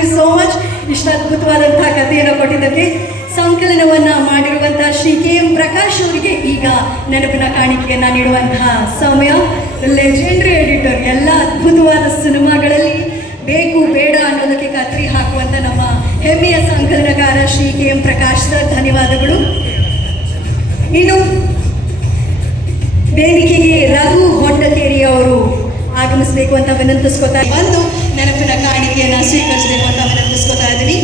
You so much ಇಷ್ಟು ಅದ್ಭುತವಾದಂತಹ ಕಥೆಯನ್ನು ಕೊಟ್ಟಿದ್ದಕ್ಕೆ. ಸಂಕಲನವನ್ನು ಮಾಡಿರುವಂತಹ ಶ್ರೀ KM ಪ್ರಕಾಶ್ ಅವರಿಗೆ ಈಗ ನೆನಪಿನ ಕಾಣಿಕೆಯನ್ನು ನೀಡುವಂತಹ ಸಮಯ. ಲೆಜೆಂಡ್ರಿ ಎಡಿಟರ್, ಎಲ್ಲ ಅದ್ಭುತವಾದ ಸಿನಿಮಾಗಳಲ್ಲಿ ಬೇಕು ಬೇಡ ಅನ್ನೋದಕ್ಕೆ ಕತ್ರಿ ಹಾಕುವಂಥ ನಮ್ಮ ಹೆಮ್ಮೆಯ ಸಂಕಲನಕಾರ ಶ್ರೀ KM ಪ್ರಕಾಶ್ ಸರ್, ಧನ್ಯವಾದಗಳು. ಇನ್ನು ವೇದಿಕೆಗೆ ರಘು ಹೊಂಡಕೇರಿ ಅವರು ಆಗಮಿಸಬೇಕು ಅಂತ ವಿನಂತಿಸ್ಕೊತಾ, ಒಂದು ನೆನಪಿನ ಕಾಣಿಕೆಯನ್ನು ಸ್ವೀಕರಿಸಬೇಕು ಅಂತ ವಿನಂತಿಸ್ಕೊತಾ ಇದ್ದೀನಿ.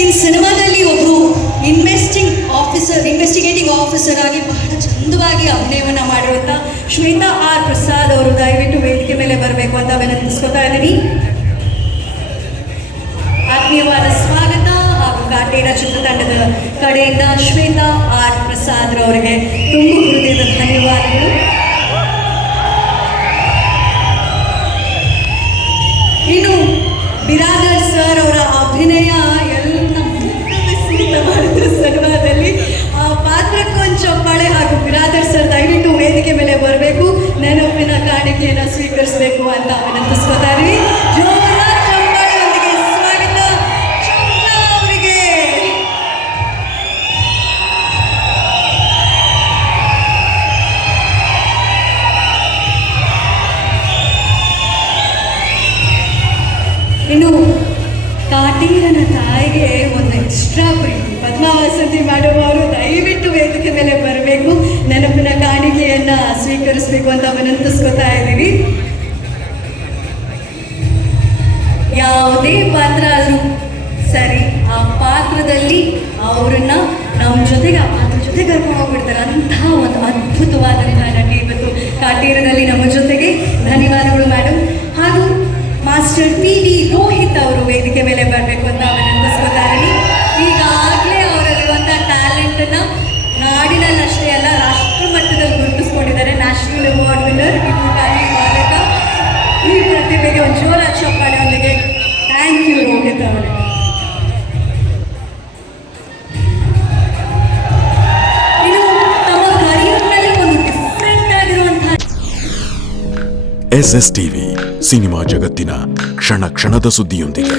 ಇನ್ನು ಸಿನಿಮಾದಲ್ಲಿ ಒಬ್ಬರು ಇನ್ವೆಸ್ಟಿಗೇಟಿಂಗ್ ಆಫೀಸರ್ ಆಗಿ ಬಹಳ ಚಂದವಾಗಿ ಅಭಿನಯವನ್ನು ಮಾಡಿರುವಂಥ ಶ್ವೇತಾ R. ಪ್ರಸಾದ್ ಅವರು ದಯವಿಟ್ಟು ವೇದಿಕೆ ಮೇಲೆ ಬರಬೇಕು ಅಂತ ವಿನಂತಿಸ್ಕೊತಾ ಇದ್ದೀನಿ. ಆತ್ಮೀಯವಾದ ಸ್ವಾಗತ ಹಾಗೂ ಕಾಟೇರ ಚಿತ್ರತಂಡದ ಕಡೆಯಿಂದ ಶ್ವೇತಾ R. ಪ್ರಸಾದ್ ಅವರಿಗೆ ತುಂಬು ಹೃದಯದ ಧನ್ಯವಾದಗಳು. ಇನ್ನು ಬಿರಾದರ್ ಸರ್ ಅವರ ಅಭಿನಯ ಎಲ್ಲ ಮಾಡಿದ್ರು ಸಿನಿಮಾದಲ್ಲಿ. ಆ ಪಾತ್ರಕ್ಕೊಂದು ಚಪ್ಪಾಳೆ ಹಾಗೂ ಬಿರಾದರ್ ಸರ್ ದಯವಿಟ್ಟು ವೇದಿಕೆ ಮೇಲೆ ಬರಬೇಕು, ನೆನಪಿನ ಕಾಣಿಕೆಯನ್ನು ಸ್ವೀಕರಿಸಬೇಕು ಅಂತ ವಿನಂತಿಸ್ಕೊತಾ ಇದ್ವಿ. ಜೋರಾದ ಚಪ್ಪಾಳೆಯೊಂದಿಗೆ ಸ್ವಾಗತ ಚಂದ್ರಾ ಅವರಿಗೆ. ಇನ್ನು ಕಾಟೀರನ ತಾಯಿಗೆ ಒಂದು ಎಕ್ಸ್ಟ್ರಾ ಪ್ರೀತಿ, ಪದ್ಮಾವಸಂತಿ ಮಾಡುವವರು ದಯವಿಟ್ಟು ವೇದಿಕೆ ಮೇಲೆ ಬರಬೇಕು, ನೆನಪಿನ ಕಾಣಿಕೆಯನ್ನು ಸ್ವೀಕರಿಸಬೇಕು ಅಂತ ವಿನಂತಿಸ್ಕೊತಾ ಇದ್ದೀವಿ. ಯಾವುದೇ ಪಾತ್ರ ಆದರೂ ಸರಿ, ಆ ಪಾತ್ರದಲ್ಲಿ ಅವರನ್ನ ನಮ್ಮ ಜೊತೆಗೆ ಆ ಪಾತ್ರ ಜೊತೆ ಕರ್ಕೊಂಡು ಹೋಗ್ಬಿಡ್ತಾರೆ. ಅಂತಹ ಒಂದು ಅದ್ಭುತವಾದಂತಹ ನಟಿ ಇವತ್ತು ಕಾಟೀರದಲ್ಲಿ ನಮ್ಮ ಜೊತೆಗೆ. ಧನ್ಯವಾದಗಳು ಮೇಡಮ್. ಹಾಗೂ ಮಾಸ್ಟರ್ PV ರೋಹಿತ್ ಅವರು ವೇದಿಕೆ ಮೇಲೆ ಬರಬೇಕು ಅಂತ ವಿನಂತಿಸ್ಕೊತಾ ಇದ್ದೀನಿ. ಈಗಾಗಲೇ ಅವರಲ್ಲಿರುವಂಥ ಟ್ಯಾಲೆಂಟನ್ನು ನಾಡಿನಲ್ಲಷ್ಟೇ ಅಲ್ಲ ರಾಷ್ಟ್ರ ಮಟ್ಟದಲ್ಲಿ ಗುರುತಿಸ್ಕೊಂಡಿದ್ದಾರೆ. ನ್ಯಾಷನಲ್ ಅವಾರ್ಡ್ ವಿನ್ನರ್ ಮೂಲಕ ಈ ಪ್ರತಿಭೆಗೆ ಒಂದು ಜೋರಾದ ಚಪ್ಪಾಳೆಯೊಂದಿಗೆ ಥ್ಯಾಂಕ್ ಯು ರೋಹಿತ್ ಅವರೇ. ಇನ್ನು ತಮ್ಮ ಕರಿಯರ್ನಲ್ಲಿ ಒಂದು ಡಿಫ್ರೆಂಟ್ ಆಗಿರುವಂತಹ SSTV ಸಿನಿಮಾ ಜಗತ್ತಿನ ಕ್ಷಣ ಕ್ಷಣದ ಸುದ್ದಿಯೊಂದಿಗೆ.